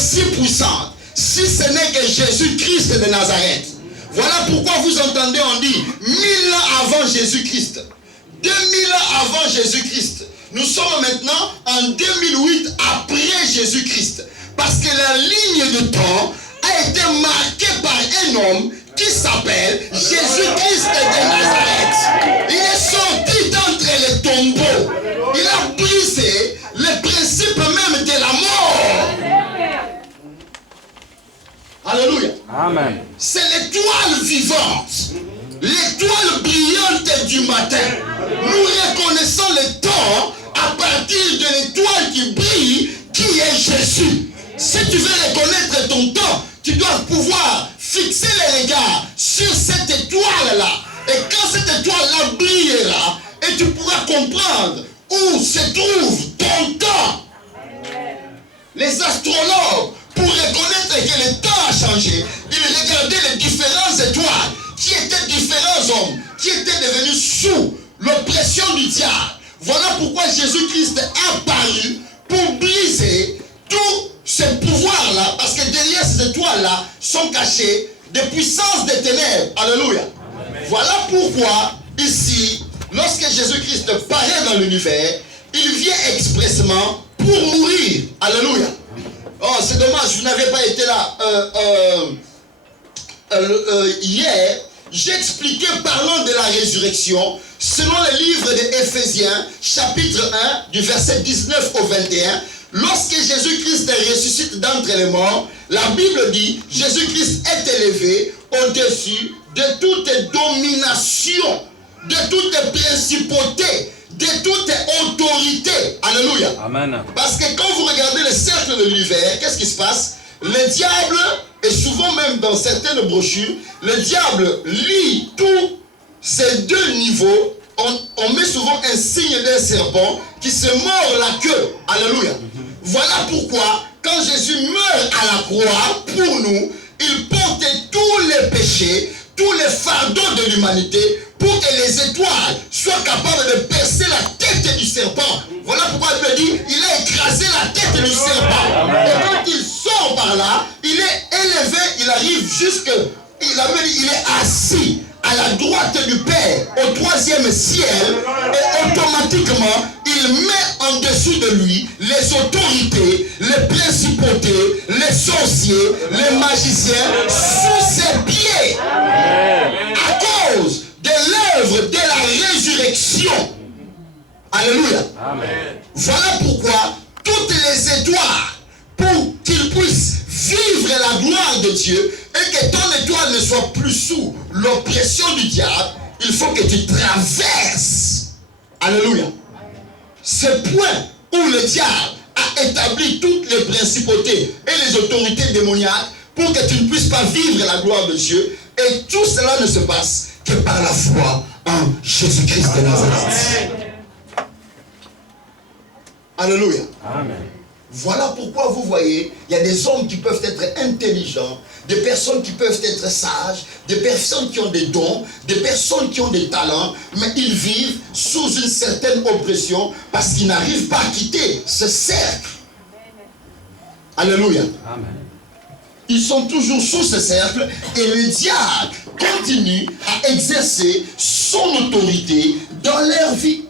aussi puissante si ce n'est que Jésus-Christ de Nazareth. Voilà pourquoi vous entendez, on dit 1000 ans avant Jésus-Christ, 2000 ans avant Jésus-Christ. Nous sommes maintenant en 2008 après Jésus-Christ. Parce que la ligne de temps a été marquée par un homme qui s'appelle Jésus-Christ de Nazareth. Il est sorti d'entre les tombeaux. Il a brisé le principe même de la mort. Alléluia. Amen. C'est l'étoile vivante, l'étoile brillante du matin. Nous reconnaissons le temps à partir de l'étoile qui brille, qui est Jésus. Si tu veux reconnaître ton temps, tu dois pouvoir fixer les regards sur cette étoile-là. Et quand cette étoile-là brillera, et tu pourras comprendre où se trouve ton temps. Les astrologues, pour reconnaître que le temps a changé, ils regardaient les différentes étoiles, qui étaient différents hommes, qui étaient devenus sous l'oppression du diable. Voilà pourquoi Jésus-Christ est apparu pour briser tout ce pouvoir-là, parce que derrière ces étoiles-là sont cachées des puissances des ténèbres. Alléluia. Amen. Voilà pourquoi, ici, lorsque Jésus-Christ paraît dans l'univers, il vient expressément pour mourir. Alléluia. Oh, c'est dommage, vous n'avez pas été là hier. J'ai expliqué, parlant de la résurrection, selon le livre d'Éphésiens, chapitre 1, du verset 19 au 21, lorsque Jésus-Christ ressuscite d'entre les morts, la Bible dit, Jésus-Christ est élevé au-dessus de toute domination, de toute principauté, de toute autorité. Alléluia. Amen. Parce que quand vous regardez le cercle de l'univers, qu'est-ce qui se passe? Le diable, et souvent même dans certaines brochures, le diable lit tous ces deux niveaux. On met souvent un signe d'un serpent qui se mord la queue. Alléluia. Voilà pourquoi, quand Jésus meurt à la croix pour nous, il portait tous les péchés, tous les fardeaux de l'humanité, pour que les étoiles soient capables de percer la tête du serpent. Voilà pourquoi il me dit, il a écrasé la tête du serpent. Et quand il sort par là, il est élevé, il arrive jusque, il est assis à la droite du Père, au 3e ciel, et automatiquement, il met en dessous de lui les autorités, les principautés, les sorciers, les magiciens, sous ses pieds. À cause de l'œuvre de la résurrection. Alléluia. Amen. Voilà pourquoi toutes les étoiles, pour qu'ils puissent vivre la gloire de Dieu et que ton étoile ne soit plus sous l'oppression du diable, il faut que tu traverses. Alléluia. Ce point où le diable a établi toutes les principautés et les autorités démoniaques pour que tu ne puisses pas vivre la gloire de Dieu, et tout cela ne se passe que par la foi en Jésus-Christ de Nazareth. Alléluia. Amen. Voilà pourquoi vous voyez, il y a des hommes qui peuvent être intelligents, des personnes qui peuvent être sages, des personnes qui ont des dons, des personnes qui ont des talents, mais ils vivent sous une certaine oppression parce qu'ils n'arrivent pas à quitter ce cercle. Alléluia. Amen. Ils sont toujours sous ce cercle et le diable continue à exercer son autorité dans leur vie.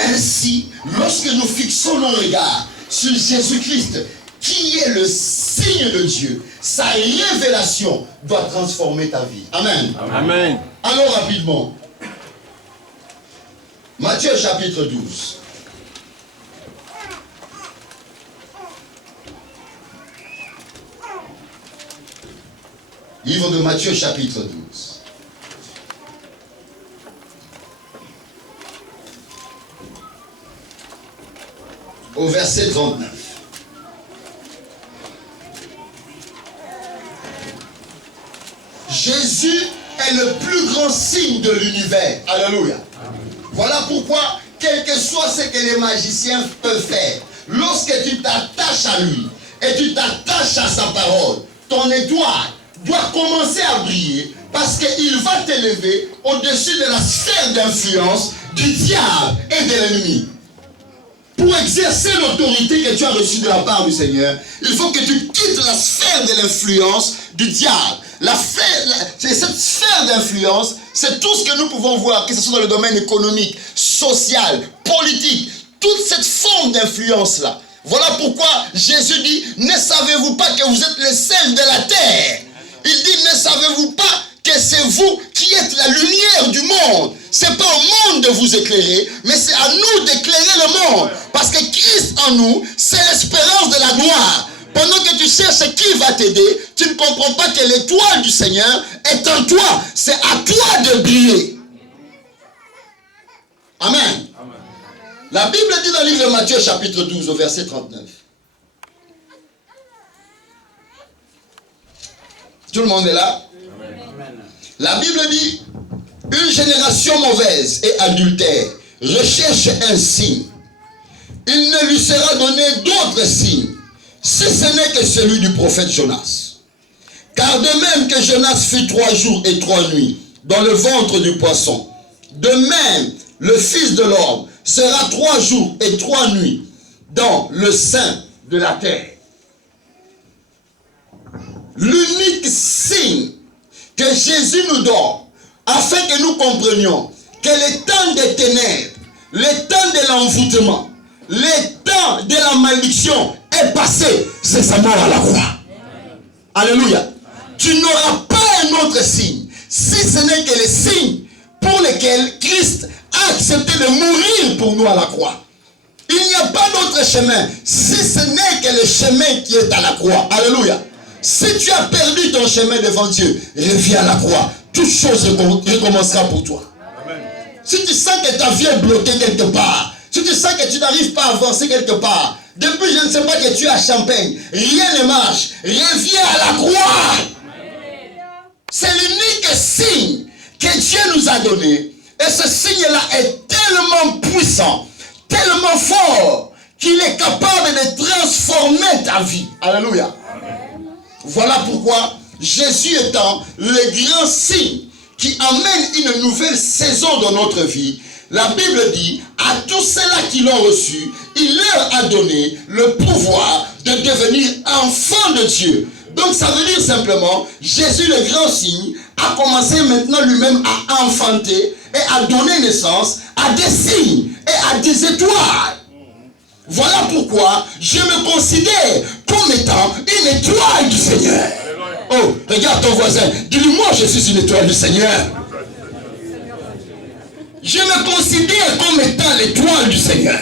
Ainsi, lorsque nous fixons nos regards sur Jésus-Christ, qui est le signe de Dieu, sa révélation doit transformer ta vie. Amen. Amen. Allons rapidement. Matthieu chapitre 12. Livre de Matthieu chapitre 12. Au verset 39. Jésus est le plus grand signe de l'univers. Alléluia. Voilà pourquoi, quel que soit ce que les magiciens peuvent faire, lorsque tu t'attaches à lui et tu t'attaches à sa parole, ton étoile doit commencer à briller parce qu'il va t'élever au-dessus de la sphère d'influence du diable et de l'ennemi. pour exercer l'autorité que tu as reçue de la part du Seigneur, il faut que tu quittes la sphère de l'influence du diable. Cette sphère d'influence, c'est tout ce que nous pouvons voir, que ce soit dans le domaine économique, social, politique, toute cette forme d'influence-là. Voilà pourquoi Jésus dit, ne savez-vous pas que vous êtes les sel de la terre? Il dit, ne savez-vous pas que c'est vous qui êtes la lumière du monde? C'est pas au monde de vous éclairer, mais c'est à nous d'éclairer le monde. Parce que Christ en nous, c'est l'espérance de la gloire. Pendant que tu cherches qui va t'aider, tu ne comprends pas que l'étoile du Seigneur est en toi. C'est à toi de briller. Amen. Amen. La Bible dit dans le livre de Matthieu chapitre 12 au verset 39. Tout le monde est là? Amen. La Bible dit, une génération mauvaise et adultère recherche un signe. Il ne lui sera donné d'autre signe, si ce n'est que celui du prophète Jonas. Car de même que Jonas fut 3 jours et 3 nuits dans le ventre du poisson, de même le Fils de l'homme sera 3 jours et 3 nuits dans le sein de la terre. L'unique signe que Jésus nous donne, afin que nous comprenions que les temps des ténèbres, les temps de l'envoûtement, les temps de la malédiction est passé, c'est sa mort à la croix. Alléluia. Tu n'auras pas un autre signe, si ce n'est que le signe pour lequel Christ a accepté de mourir pour nous à la croix. Il n'y a pas d'autre chemin, si ce n'est que le chemin qui est à la croix. Alléluia. Si tu as perdu ton chemin devant Dieu, reviens à la croix. Toute chose recommencera pour toi. Amen. Si tu sens que ta vie est bloquée quelque part, si tu sens que tu n'arrives pas à avancer quelque part, depuis je ne sais pas que tu es à Champagne, rien ne marche, reviens à la croix. C'est l'unique signe que Dieu nous a donné. Et ce signe-là est tellement puissant, tellement fort, qu'il est capable de transformer ta vie. Alléluia. Voilà pourquoi Jésus étant le grand signe qui amène une nouvelle saison dans notre vie, la Bible dit, à tous ceux-là qui l'ont reçu, il leur a donné le pouvoir de devenir enfants de Dieu. Donc ça veut dire simplement, Jésus le grand signe a commencé maintenant lui-même à enfanter et à donner naissance à des signes et à des étoiles. Voilà pourquoi je me considère comme étant une étoile du Seigneur. Oh, regarde ton voisin, dis-lui, moi je suis une étoile du Seigneur. Je me considère comme étant l'étoile du Seigneur.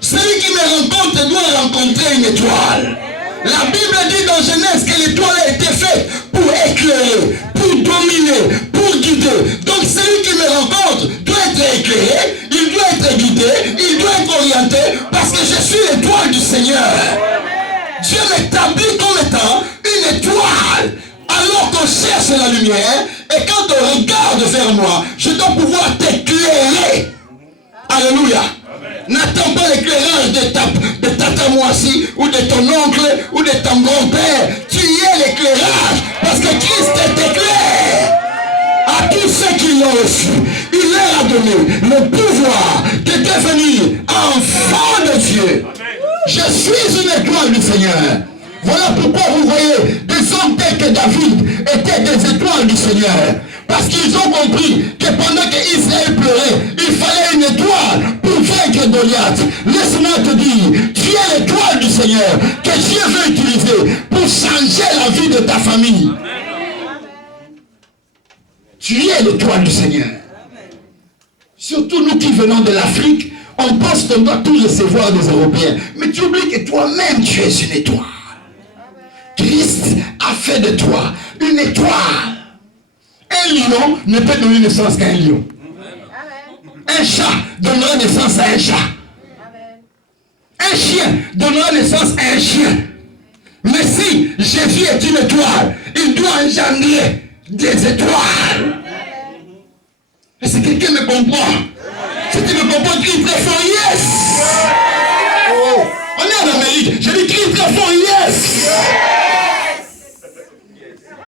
Celui qui me rencontre doit rencontrer une étoile. La Bible dit dans Genèse que l'étoile a été faite pour éclairer, pour dominer, pour guider. Donc celui qui me rencontre doit être éclairé, il doit être guidé, il doit être orienté, parce que je suis l'étoile du Seigneur. Dieu m'établit comme étant une étoile. Alors qu'on cherche la lumière, et quand on regarde vers moi, je dois pouvoir t'éclairer. Alléluia. N'attends pas l'éclairage de ta tamoisie, ou de ton oncle, ou de ton grand-père. Tu es l'éclairage, parce que Christ t'éclaire. À tous ceux qui l'ont reçu, il leur a donné le pouvoir de devenir enfants de Dieu. Je suis une étoile du Seigneur. Voilà pourquoi vous voyez des hommes tels que David étaient des étoiles du Seigneur. Parce qu'ils ont compris que pendant qu'Israël pleurait, il fallait une étoile pour vaincre Goliath. Laisse-moi te dire, tu es l'étoile du Seigneur que Dieu veut utiliser pour changer la vie de ta famille. Tu es l'étoile du Seigneur. Surtout nous qui venons de l'Afrique, on pense qu'on doit tous recevoir des Européens. Mais tu oublies que toi-même tu es une étoile. Christ a fait de toi une étoile. Un lion ne peut donner naissance qu'à un lion. Un chat donnera naissance à un chat. Un chien donnera naissance à un chien. Mais si Jésus est une étoile, il doit engendrer des étoiles. Est-ce que quelqu'un me comprend? Si tu me comprends, crie très fort, yes! Oh. On est en Amérique, je dis crie très fort, yes!